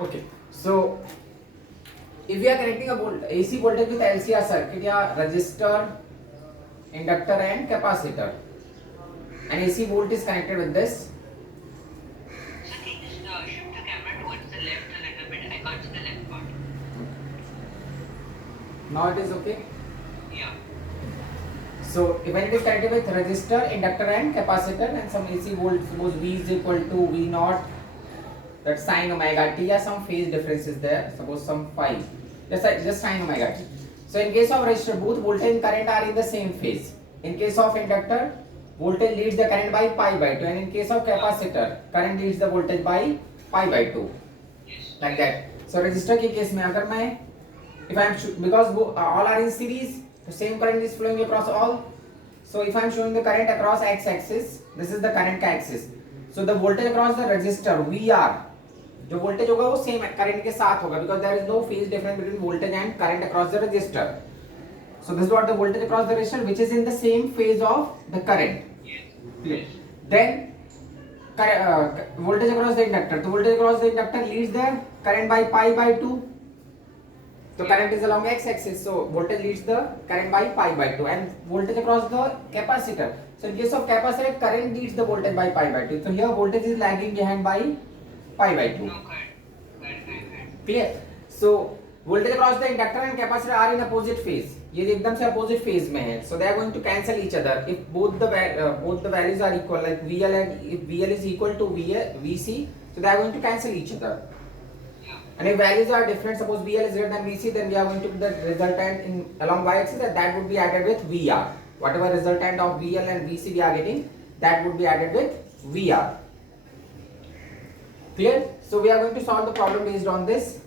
Okay, so if we are connecting a AC voltage with LCR circuit या resistor, inductor and capacitor, and AC volt is connected with this. So can you just shift the camera towards the left a little bit? I can't see the left part. Now it is okay. Yeah. So when it is connected with resistor, inductor and capacitor and some AC volt, suppose V is equal to V naught, that sine omega t, or some phase difference is there, suppose some phi, just sine omega t. So in case of resistor, both voltage and current are in the same phase. In case of inductor, voltage leads the current by pi by 2, and in case of capacitor, current leads the voltage by pi by 2, Yes. like that. So resistor के case में अगर मैं, if I am because all are in series, the same current is flowing across all. So if I am showing the current across x axis, this is the current axis. So the voltage across the resistor VR, जो voltage होगा वो same current के साथ होगा, because there is no phase difference between voltage and current across the resistor. So this is what the voltage across the resistor, which is in the same phase of the current. Yes. Then voltage across the inductor. The voltage across the inductor leads the current by pi by 2. So current is along x axis, so voltage leads the current by pi by 2, and voltage across the capacitor. So in case of capacitor, current leads the voltage by pi by 2. So here voltage is lagging behind by pi by 2. No current. Clear? So voltage across the inductor and capacitor are in opposite phase. ये एकदम से opposite phase में है. So they are going to cancel each other. If both the values are equal, like VL, and if VL is equal to VC, so they are going to cancel each other. And if values are different, suppose VL is greater than VC, then we are going to put the resultant in along y-axis, that would be added with VR. Whatever resultant of VL and VC we are getting, that would be added with VR. Clear? So we are going to solve the problem based on this.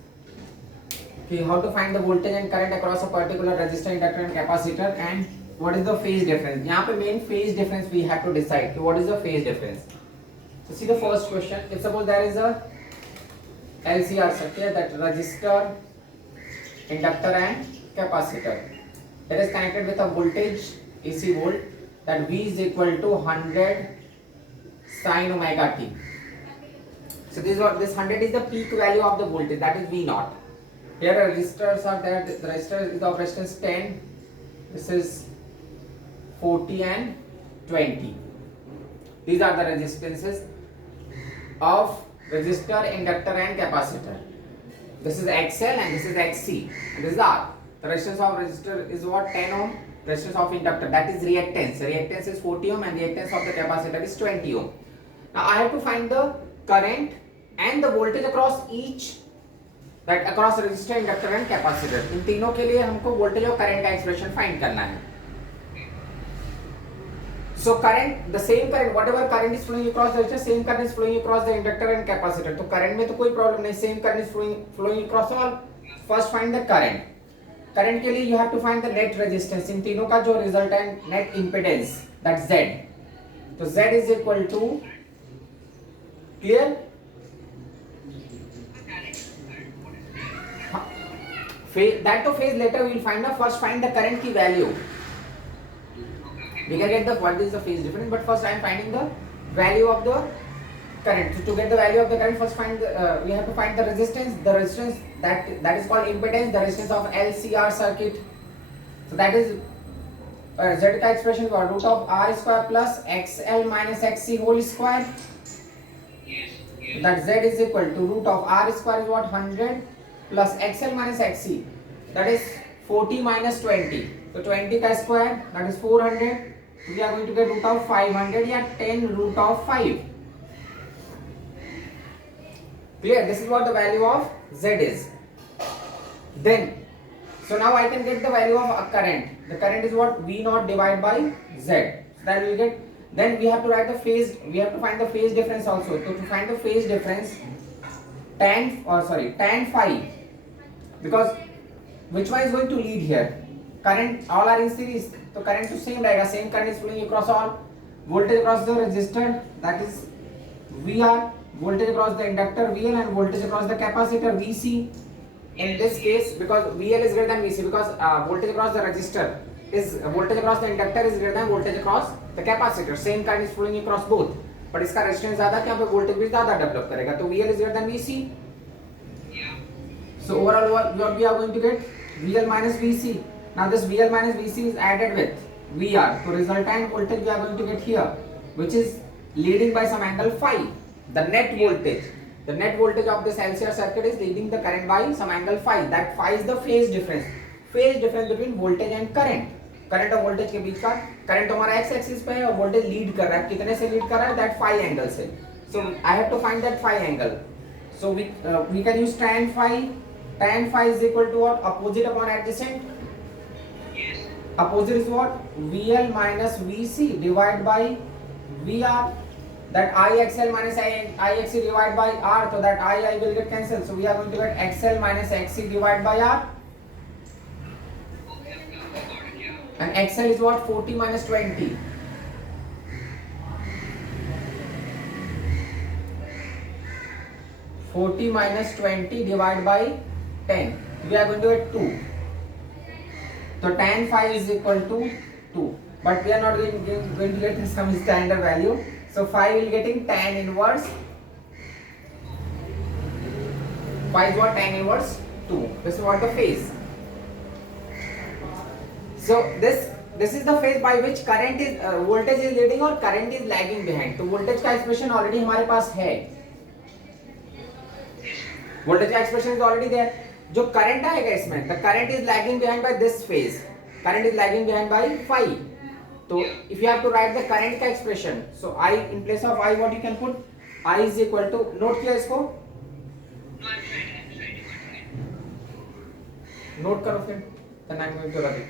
Okay, how to find the voltage and current across a particular resistor, inductor and capacitor, and what is the phase difference. यहाँ पे main phase difference we have to decide. What is the phase difference? So see the first question. If suppose there is a LCR circuit, that resistor, inductor and capacitor, that is connected with a voltage AC volt, that V is equal to 100 sine omega t. So this 100 is the peak value of the voltage, that is V naught. Here resistors are there. The resistor is of resistance 10. This is 40 and 20. These are the resistances of resistor, inductor and capacitor. This is XL and this is XC. And this is R. The resistance of resistor is what? 10 ohm. Resistance of inductor, that is reactance. Reactance is 40 ohm and reactance of the capacitor is 20 ohm. Now I have to find the current and the voltage across each, that across resistor, inductor and capacitor. इन तीनों के लिए हमको voltage और current का expression find करना है. So current, the same current, whatever current is flowing across the resistor, same current is flowing across the inductor and capacitor. तो current में तो कोई problem नहीं, same current is flowing across all. First find the current. Current के लिए you have to find the net resistance. इन तीनों का जो resultant net impedance, that's Z. तो Z is equal to, clear? That to phase later we will find out. First find the current की value. We can get the what is the phase difference, but first I am finding the value of the current. So to get the value of the current, first find we have to find the resistance. The resistance that is called impedance. The resistance of LCR circuit. So that is Z का expression for root of R square plus XL minus XC whole square. That Z is equal to root of R square is what? 100 plus XL minus XC. That is 40 minus 20. So 20 का square, that is 400. We are going to get root of 500 या 10 root of 5. Clear? This is what the value of Z is. Then, so now I can get the value of a current. The current is what? V naught divided by Z. So that we will get. Then we have to write the phase. We have to find the phase difference also. So to find the phase difference, tan phi. Because which one is going to lead here? Current, all are in series, so current to same रहेगा, same current is flowing across all. Voltage across the resistor, that is VR. Voltage across the inductor VL, and voltage across the capacitor VC. In this case, because VL is greater than VC, because voltage across the resistor is voltage across the inductor is greater than voltage across the capacitor. Same current is flowing across both, but इसका resistance ज़्यादा, क्या पे voltage भी ज़्यादा develop करेगा, तो VL is greater than VC. So overall what we are going to get? VL minus VC. Now this VL minus VC is added with VR. So resultant voltage we are going to get here, which is leading by some angle phi. The net voltage. The net voltage of this LCR circuit is leading the current by some angle phi. That phi is the phase difference. Phase difference between voltage and current. Current और voltage के बीच का current हमारा x axis पे है और voltage lead कर रहा है. कितने से लीड कर रहा है? दैट फाई एंगल से. So I have to find that phi angle. So we can use tan phi. Tan phi is equal to what? Opposite upon adjacent. Yes. Opposite is what? VL minus VC divided by VR. That IXL minus IXC divided by R. So that I will get cancelled. So we are going to get XL minus XC divided by R. Okay, got it, yeah. And XL is what? 40 minus 20. 40 minus 20 divided by 10. We are going to get 2. So tan phi is equal to 2. But we are not going to get some standard value. So phi will getting tan inverse. Phi is what? Tan inverse 2. This is what the phase. So this is the phase by which current is voltage is leading और current is lagging behind. तो voltage का expression already हमारे पास है. Voltage का expression is already there. जो current आएगा इसमें, the current is lagging behind by this phase. Current is lagging behind by phi. तो if you have to write the current का expression, so I in place of I what you can put? I is equal to, note किया इसको? No, I'm writing one second. Note करो फिर. Then I'm going to write it.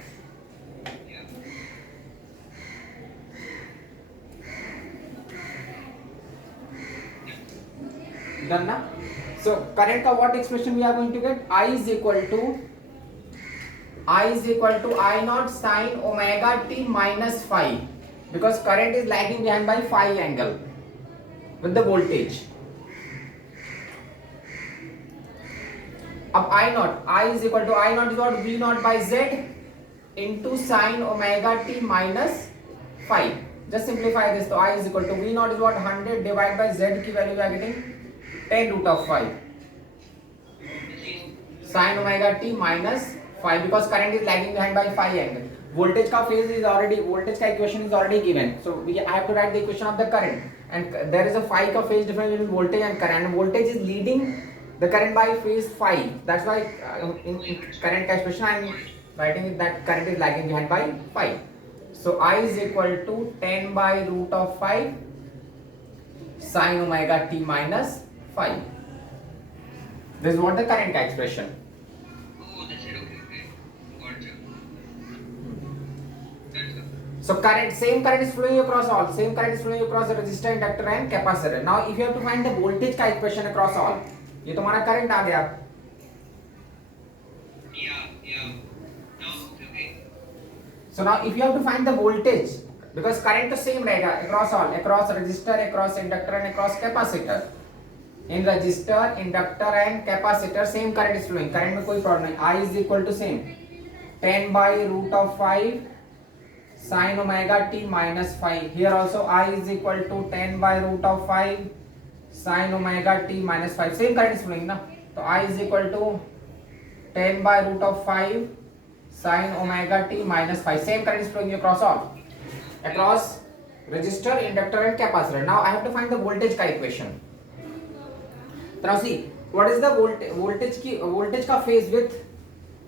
Yeah. Done ना? So current का what expression we are going to get? I is equal to I naught sin omega t minus phi, because current is lagging behind by phi angle with the voltage. अब I is equal to I naught is what? V naught by Z into sin omega t minus phi. Just simplify this. So I is equal to V naught is what? 100 divided by Z की value we are getting 10 root of phi sin omega t minus phi, because current is lagging behind by phi angle. Voltage का phase is already, voltage का equation is already given. So I have to write the equation of the current, and there is a phi का phase difference between voltage and current. And voltage is leading the current by phase phi. That's why in current का expression I am writing that current is lagging behind by phi. So I is equal to 10 by root of 5 sin omega t minus phi. This is what the current का expression. Oh, that's it. Okay. Got you. That's it. So same current is flowing across all. Same current is flowing across the resistor, inductor and capacitor. Now if you have to find the voltage का equation across all, ये तुम्हारा current आ गया. Yeah. No, okay. So now if you have to find the voltage, because current तो same रहेगा across all, across resistor, across inductor and across capacitor. In resistor, inductor and capacitor same current is flowing. Current में कोई problem नहीं. I is equal to same 10 by root of 5 sin omega t minus phi. Here also I is equal to 10 by root of 5 sin omega t minus phi. Same current is flowing ना. तो I is equal to 10 by root of 5 sin omega t minus phi. Same current is flowing across all. Across resistor, inductor and capacitor. Now I have to find the voltage का equation. Now see, what is the voltage का phase with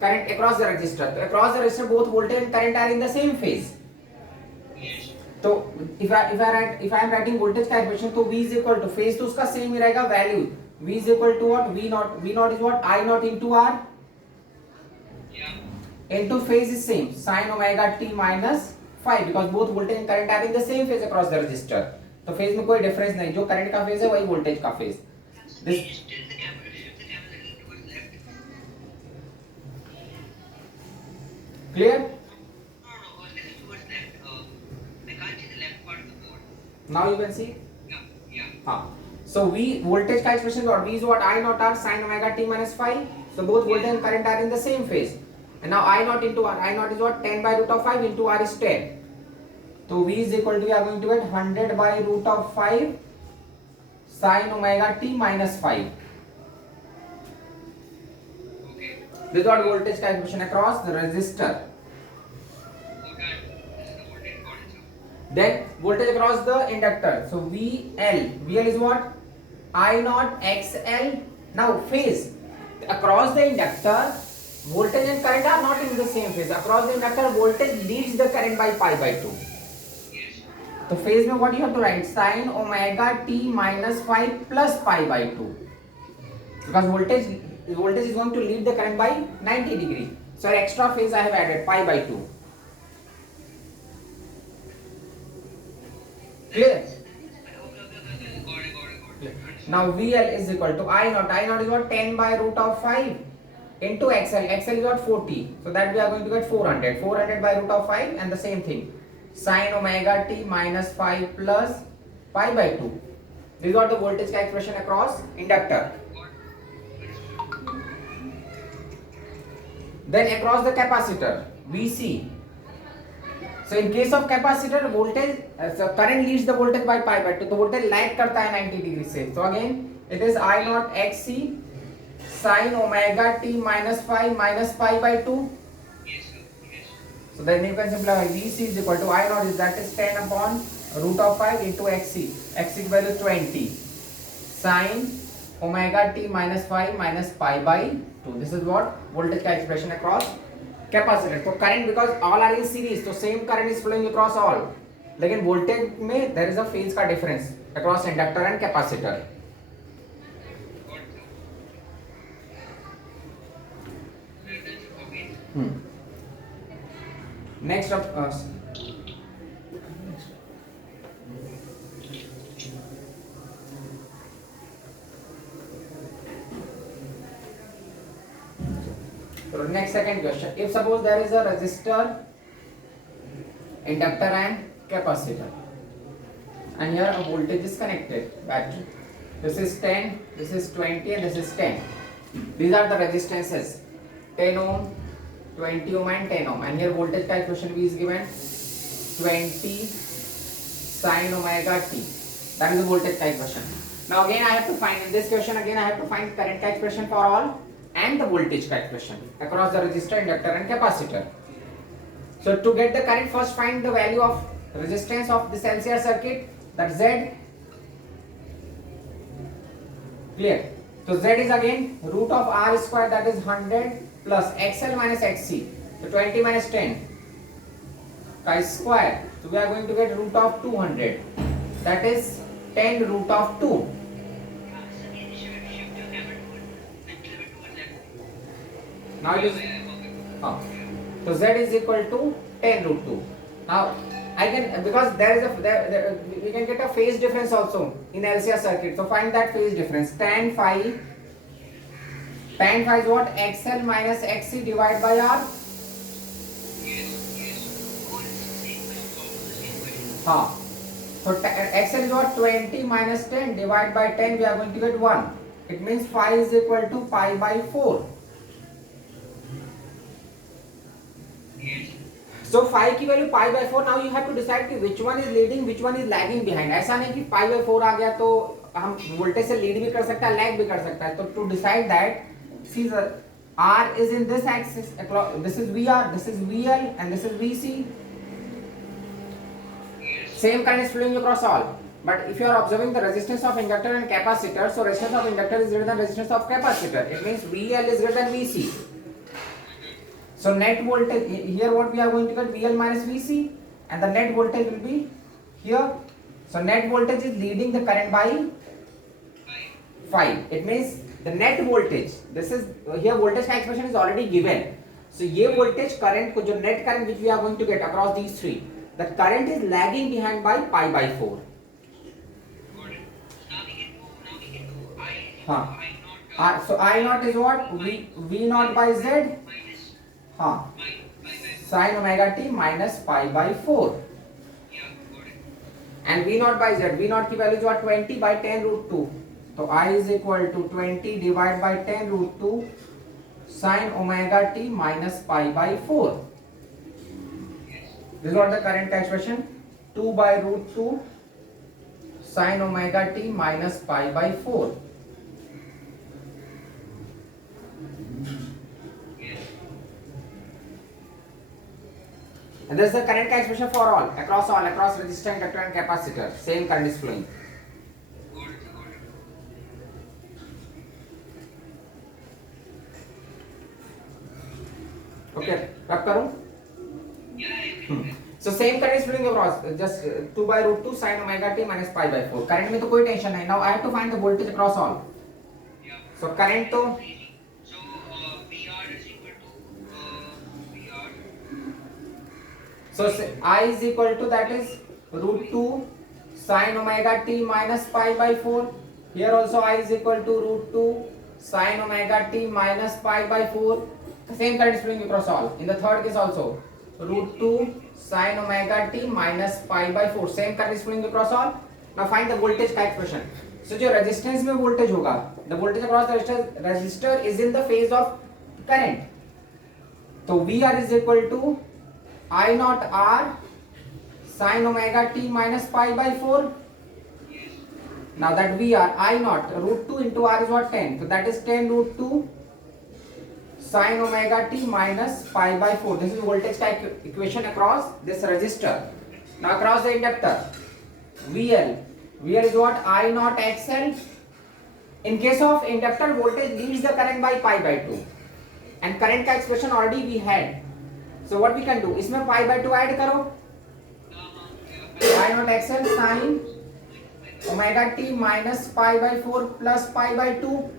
current across the resistor? So across the resistor both voltage and current are in the same phase. Yes. तो if I am writing voltage का equation, तो V is equal to phase तो उसका same ही रहेगा value. V is equal to what? V naught is what? I naught into R. Yeah. Into phase is same sin omega t minus phi, because both voltage and current are in the same phase across the resistor. तो phase में कोई difference नहीं. जो current का phase है वही voltage का phase. This Shift the camera a little towards left. clear? No, a little towards left. I can't see the left part of the board. Now you can see. Yeah. हाँ. So V voltage का expression is what? V is what? I naught R sin omega t minus phi. So both voltage and current are in the same phase. And now I naught into R. I naught is what? 10 by root of 5 into R is 10. So V is equal to, we are going to get 100 by root of 5 sin omega t minus phi. This is what voltage का expression across the resistor. Then voltage across the inductor. So VL is what? I naught XL. Now phase across the inductor, voltage and current are not in the same phase. Across the inductor, voltage leads the current by pi by 2. So phase में what you have to write? Sin omega t minus phi plus pi by 2. Because voltage is going to lead the current by 90 degree. So extra phase I have added pi by 2. Clear? Now VL is equal to I naught. I naught is what? 10 by root of 5 into XL. XL is what? 40. So that we are going to get 400. 400 by root of 5 and the same thing. Sin omega t minus phi plus pi by 2. This is what the voltage का expression across inductor. Then across the capacitor VC. So in case of capacitor, voltage current leads the voltage by pi by 2. तो voltage lag करता है 90 degree से. So again it is I naught XC sin omega t minus phi by 2. So then you can simplify. VC is equal to I naught is that is 10 upon root of 5 into XC. XC की value 20 sin omega t minus phi by 2. This is what voltage का expression across capacitor. So current, because all are in series, so same current is flowing across all. लेकिन voltage में there is a phase का difference across inductor and capacitor. Next up, so next second question. If suppose there is a resistor, inductor and capacitor, and here a voltage is connected, battery. This is 10, this is 20 and this is 10. These are the resistances, 10 ohm, 20 ohm and 10 ohm, and here voltage calculation V is given 20 sin omega t. That is the voltage expression. Now again I have to find, in this question again I have to find current expression for all and the voltage expression across the resistor, inductor and capacitor. So to get the current, first find the value of resistance of this LCR circuit, that Z. Clear? So Z is again root of R square, that is 100 plus XL minus XC. So 20 minus 10 chi square. So we are going to get root of 200. That is 10 root of 2. Now it is so Z is equal to 10 root 2. Now I can, because there is a we can get a phase difference also in LCR circuit. So find that phase difference. Tan phi is what? XL minus XC divided by R. So XL is what? 20 minus 10 divided by 10. We are going to get 1. It means phi is equal to pi by 4. So phi की value pi by 4. Now you have to decide कि which one is leading, which one is lagging behind. ऐसा नहीं कि pi by 4 आ गया तो हम voltage से lead भी कर सकता है, लैग भी कर सकता है. तो to decide that, see the R is in this axis. This is VR, this is VL, and this is VC. Same current is flowing across all. But if you are observing the resistance of inductor and capacitor, so resistance of inductor is greater than resistance of capacitor. It means VL is greater than VC. So net voltage here, what we are going to get? VL minus VC, and the net voltage will be here. So net voltage is leading the current by 5. It means the net voltage. This is here voltage expression is already given. So ये voltage current को जो net current which we are going to get across these three, the current is lagging behind by pi by 4. So I naught is what? V naught by Z. Sin omega t minus pi by 4. And V naught by Z. V naught की value is what? 20 by 10 root 2. So I is equal to 20 divided by 10 root 2 sin omega t minus pi by 4. This is what the current expression. 2 by root 2 sin omega t minus pi by 4. And this is the current का expression for all across resistor, inductor and capacitor. Same current is flowing. got it, got it. Okay, रब करूँ? Yeah, you can. So same current is flowing across, just 2 by root 2 sin omega t minus pi by 4. Current में तो कोई tension नहीं. Now I have to find the voltage across all. Yeah. So current तो So VR is equal to VR. so I is equal to that is root 2 sin omega t minus pi by 4. Here also I is equal to root 2 sin omega t minus pi by 4. The same current is flowing across all. In the third case also root 2 sin omega t minus pi by 4. Same current is flowing across all. Now find the voltage का expression. So जो resistance में voltage होगा, the voltage across the resistor is in the phase of current. तो VR is equal to I naught R sin omega t minus pi by 4. Now that VR I naught root 2 into R is what 10. So that is 10 root 2 sin omega t minus pi by 4. This is voltage का equation across this resistor. Now across the inductor VL is what I naught XL. In case of inductor, voltage leads the current by pi by 2 and current का expression already we had. So what we can do, इसमें pi by 2 add करो, I naught XL sin omega t minus pi by 4 plus pi by 2.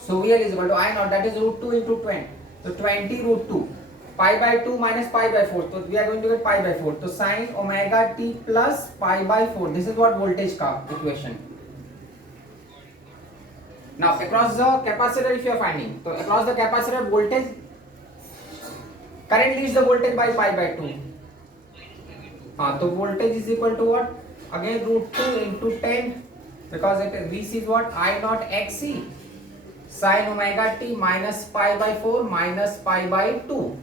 So VL is equal to I naught, that is root 2 into 20. So 20 root 2. Pi by 2 minus pi by 4. So we are going to get pi by 4. So sin omega t plus pi by 4. This is what voltage का equation. Now across the capacitor if you are finding. So across the capacitor voltage, current leads the voltage by pi by 2. So voltage is equal to what? Again root 2 into 10 because it is VC is what? I naught XC sin omega t minus pi by 4 minus pi by 2.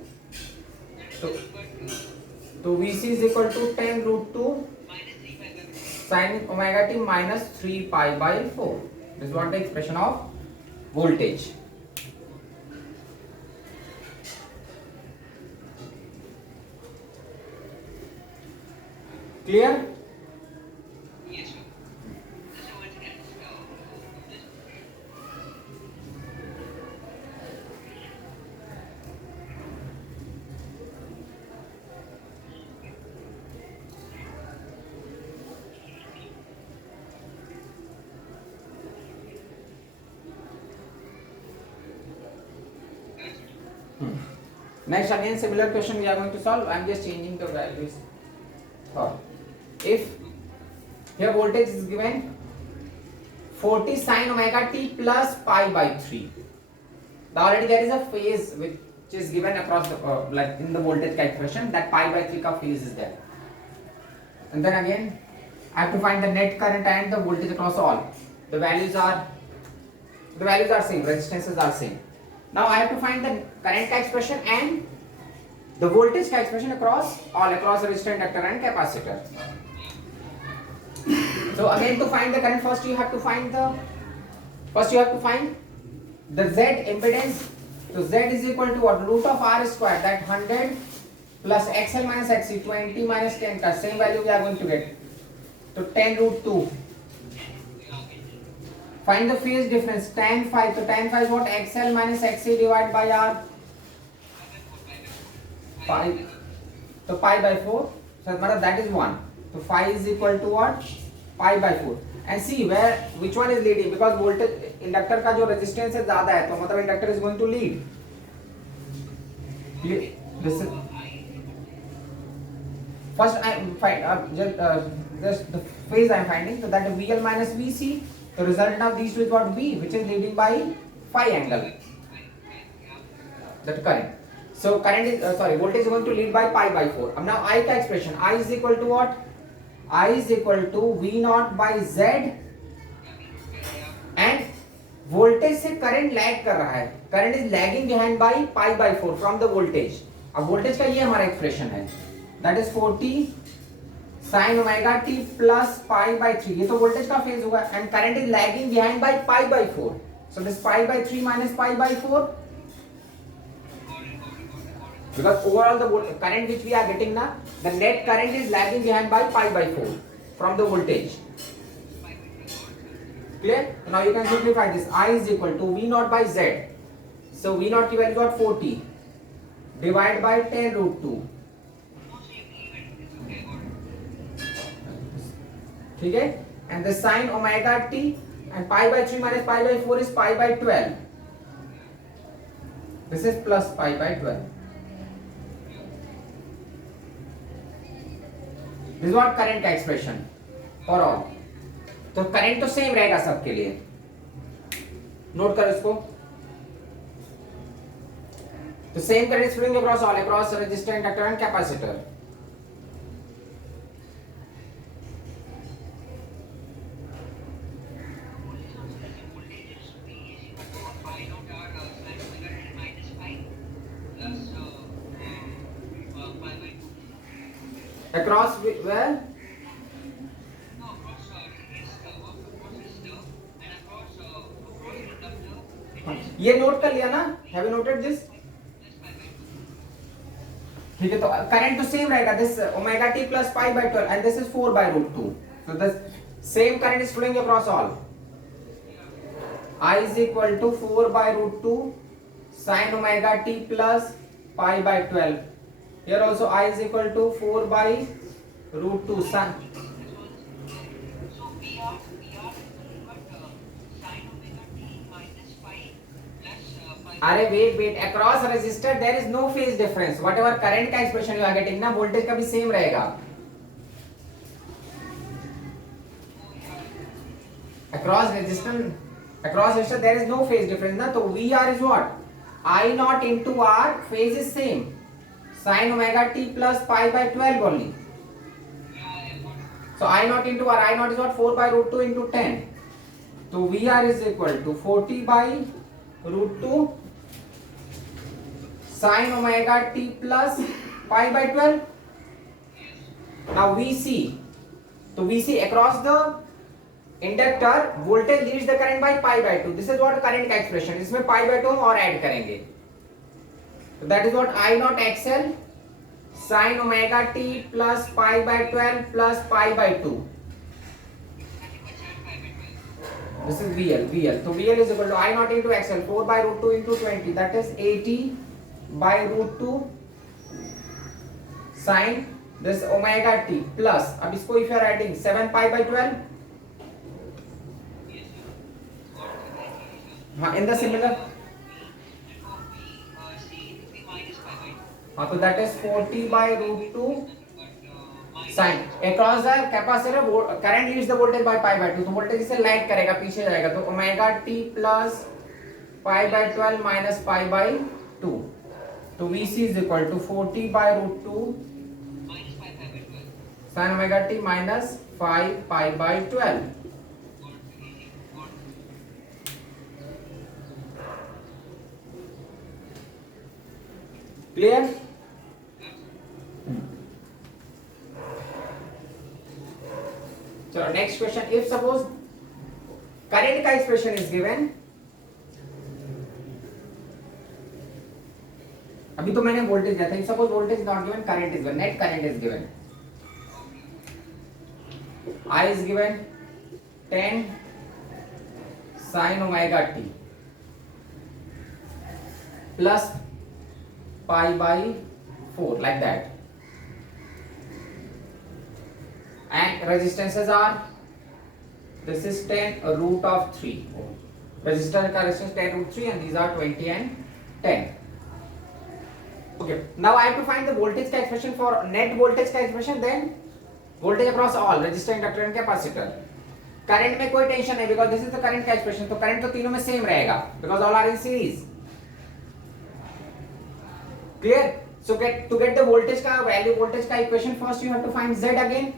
So VC is equal to 10 root 2 sin omega t minus 3 pi by 4. This is what the expression of voltage. Clear? Yes, sir. So once again, this. Next again similar question we are going to solve. I am just changing the values. If here voltage is given 40 sin omega t plus pi by 3. Now already there is a phase which is given across the like in the voltage expression, that pi by 3 ka phase is there. And then again I have to find the net current and the voltage across all. The values are same, resistances are same. Now I have to find the current का expression and the voltage का expression across resistor, inductor and capacitor. So again to find the current, first you have to find the Z impedance. So Z is equal to what? Root of R square, that 100 plus XL minus XC, 20 minus 10 का same value we are going to get. So 10 root 2. Find the phase difference, tan phi. So tan phi is what? XL minus XC divided by R. Pi. So pi by 4. So that is 1. So phi is equal to what? Pi by 4. And see which one is leading, because voltage inductor का जो resistance है ज़्यादा है, तो मतलब inductor is going to lead. This is first I am find just the phase I am finding. So that VL minus VC. The result of these two is what? V, which is leading by phi angle. That current. So current is voltage is going to lead by pi by 4. Now I का expression, I is equal to what? I is equal to V naught by Z and voltage से current lag कर रहा है. Current is lagging behind by pi by 4 from the voltage. अब voltage का ये हमारा expression है. That is 40 sin omega t plus pi by 3. ये तो voltage का phase हुआ and current is lagging behind by pi by 4. So this pi by 3 minus pi by 4. because overall the current which we are getting now, the net current is lagging behind by pi by 4 from the voltage. Clear? Now you can simplify this. I is equal to V naught by Z. So V naught की value got 40 divided by 10 root 2. ठीक है? And the sine omega t and pi by 3 minus pi by 4 is pi by 12. This is plus pi by 12. This is what current का expression for all. तो current तो सेम रहेगा सबके लिए. Note करो इसको. तो same current is flowing across all, across resistor, inductor and capacitor. Across where? ये नोट कर लिया ना? Have you noted this? ठीक है, तो करंट तो सेम रहेगा. This omega t plus pi by 12 and this is 4 by root 2. So the same current is flowing across all. I is equal to 4 by root 2 sin omega t plus pi by 12. Here also I is equal to 4 by root 2 sin. So we are sin omega t minus pi plus pi. अरे wait across resistor there is no phase difference. Whatever current का expression you are getting ना, voltage का भी same रहेगा. Across resistor there is no phase difference ना, तो VR is what? I naught into R, phase is same. Sin omega t plus pi by 12 only. So I naught into R, I naught is what? 4 by root 2 into 10. So VR is equal to 40 by root 2 sin omega t plus pi by 12. Now VC. So VC across the inductor, voltage leads the current by pi by 2. This is what current का expression. इसमें pi by 2 हम और add करेंगे. So that is what I naught XL sin omega t plus pi by 12 plus pi by 2. This is VL. So VL is equal to I naught into XL, 4 by root 2 into 20. That is 80 by root 2 sin this omega t plus. अब इसको if you are adding 7 pi by 12. हाँ, in the similar. हाँ, तो that is 40 by root 2 sin across the capacitor current leads the voltage by pi by 2. तो voltage इसे lag करेगा, पीछे जाएगा. तो omega t plus pi by 12 minus pi by 2. तो VC is equal to 40 by root 2 sin omega t minus 5 pi by 12. Clear? So next question, if suppose current का expression is given, अभी तो मैंने voltage दिया था. If suppose voltage is not given, current is given, net current is given. I is given 10 sin omega t plus pi by 4, like that. And resistances are, this is 10 root of 3. Resistor का resistance 10 root 3 and these are 20 and 10. Okay, now I have to find the voltage का expression for net voltage का expression, then voltage across all resistor, inductor and capacitor. Current में कोई tension नहीं, because this is the current का expression. तो current तो तीनों में same रहेगा, because all are in series. Clear? So to get the voltage का value, voltage का equation, first you have to find Z again.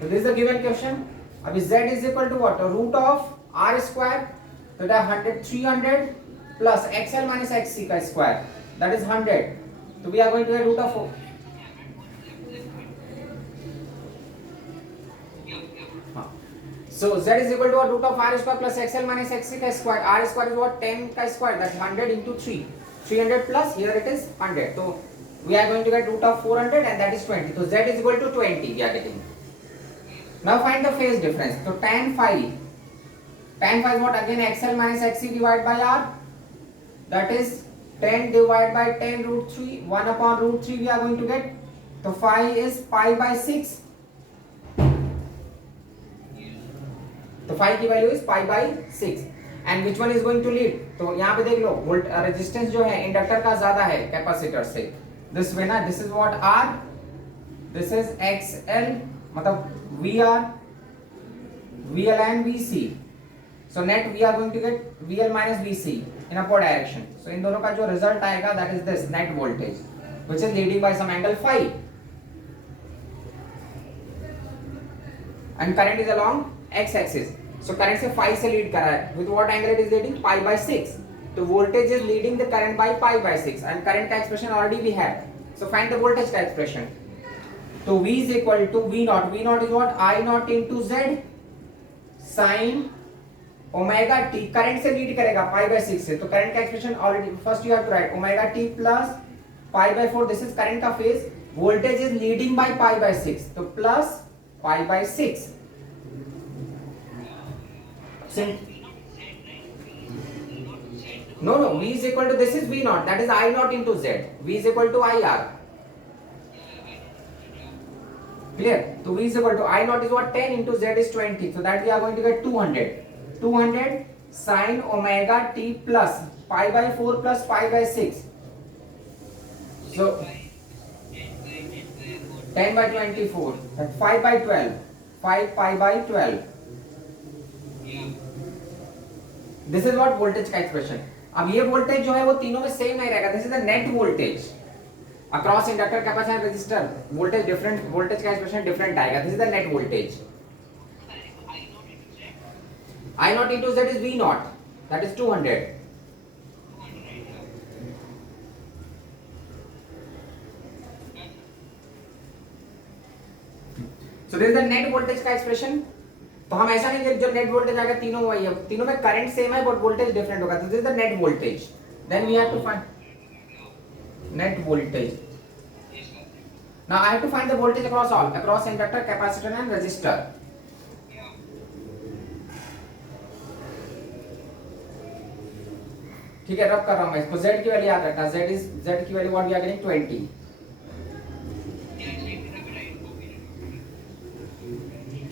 So this is the given question. अभी Z is equal to what? Root of R square. So that 100, 300 plus XL minus XC का square. That is 100. So we are going to get root of 4. So Z is equal to what? Root of R square plus XL minus XC का square. R square is what? 10 का square. That's 100 into 3. 300 plus here it is 100. So we are going to get root of 400 and that is 20. So z is equal to 20 we are getting. Now find the phase difference. So tan phi is what? Again xl minus xc divided by r. That is 10 divided by 10 root 3. 1 upon root 3 we are going to get. So phi is pi by 6. तो phi की value is pi by 6 and which one is going to lead. तो यहाँ पे देख लो volt resistance जो है inductor का ज्यादा है कैपेसिटर से. दिस वे ना, this is what R, this is XL, मतलब VR, VL and VC. So net we are going to get VL minus VC in upward direction. So इन दोनों का जो रिजल्ट आएगा that is this net voltage which is leading by some angle phi and current is along x axis. So current से phi से lead कर रहा है. With what angle it is leading? Pi by 6. तो voltage is leading the current by pi by 6 and current का expression already we have. So find the voltage का expression. तो V is equal to V naught. V naught is what? I naught into Z sin omega t. Current से lead करेगा pi by 6 से. तो current का expression already first you have to write omega t plus pi by 4. This is current का phase. Voltage is leading by pi by 6. तो plus pi by 6. No, V is equal to, this is V naught, that is I naught into Z. V is equal to IR. Clear? So V is equal to I naught is what? 10 into Z is 20. So that we are going to get 200. 200 sin omega t plus pi by 4 plus pi by 6. So 10 by 24. That's 5 by 12. 5 pi by 12. This is what voltage का expression. अब ये voltage जो है वो तीनों में same नहीं रहेगा. This is the net voltage across inductor capacitor resistor. Voltage different, voltage का एक्सप्रेशन डिफरेंट आएगा. This is the net voltage. I naught into Z is V naught, that is 200. So this is the net voltage का expression. तो हम ऐसा नहीं जो net voltage आएगा तीनों वही है, तीनों में करंट सेम है बट वोल्टेज डिफरेंट होगा. This is the net voltage. Then we have to find net voltage. Now I have to find the voltage across all, across inductor, capacitor and resistor. ठीक है, रब कर रहा हूं मैं इसको. Z की वैल्यू याद रखना. Z की value what we are getting 20.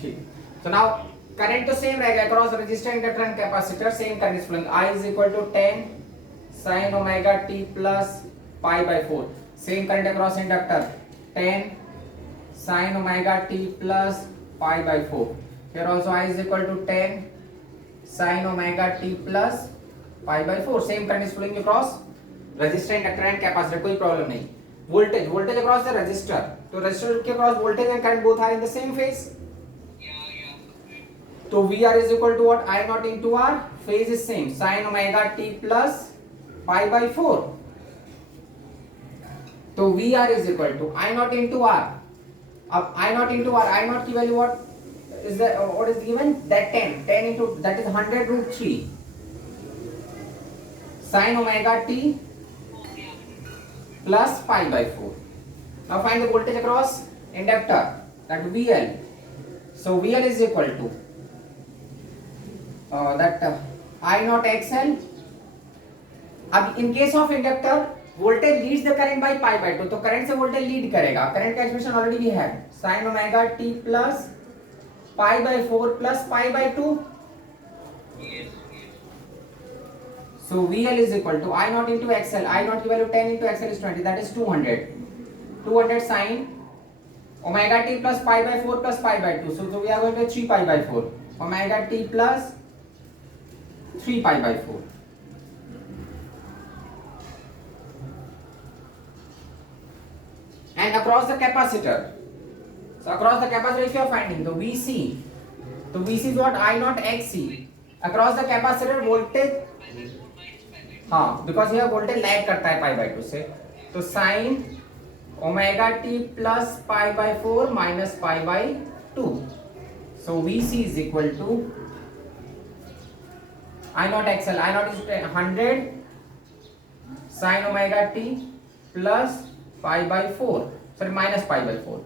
ठीक. So now current तो सेम रहेगा across resistor, inductor and capacitor. Same current is flowing. I is equal to 10 sin omega t plus pi by 4. Same current across inductor. 10 sin omega t plus pi by 4. Here also I is equal to 10 sin omega t plus pi by 4. Same current is flowing across resistor, inductor and capacitor. कोई problem नहीं. Voltage across the resistor. तो resistor के across voltage and current both are in the same phase. तो VR is equal to what? I naught into R. Phase is same. Sin omega t plus pi by 4. तो VR is equal to I naught into R. अब I naught into R. I naught की value what is the, what is given? That 10. 10 into, that is 100 root 3. Sin omega t plus pi by 4. Now find the voltage across inductor. That VL. So VL is equal to I naught XL. अब in case of inductor voltage leads the current by pi by 2. तो current से voltage lead करेगा. Current का expression already we have. sin omega t plus pi by 4 plus pi by 2. So VL is equal to I naught into XL. I naught की value 10 into XL is 20. That is 200. 200 sin omega t plus pi by 4 plus pi by 2. So we are going to get 3 pi by 4. Omega t plus 3 pi by 4. And across the capacitor. So across the capacitor if you are finding the VC. So VC is what? I naught XC. Across the capacitor voltage. हाँ, because here voltage lag करता है pi by 2 से. तो sin omega t plus pi by 4 minus pi by 2. So VC is equal to I naught XL. I naught is 100 sin omega t plus pi by 4, sorry, minus pi by 4.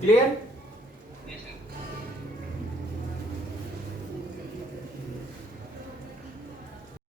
Clear?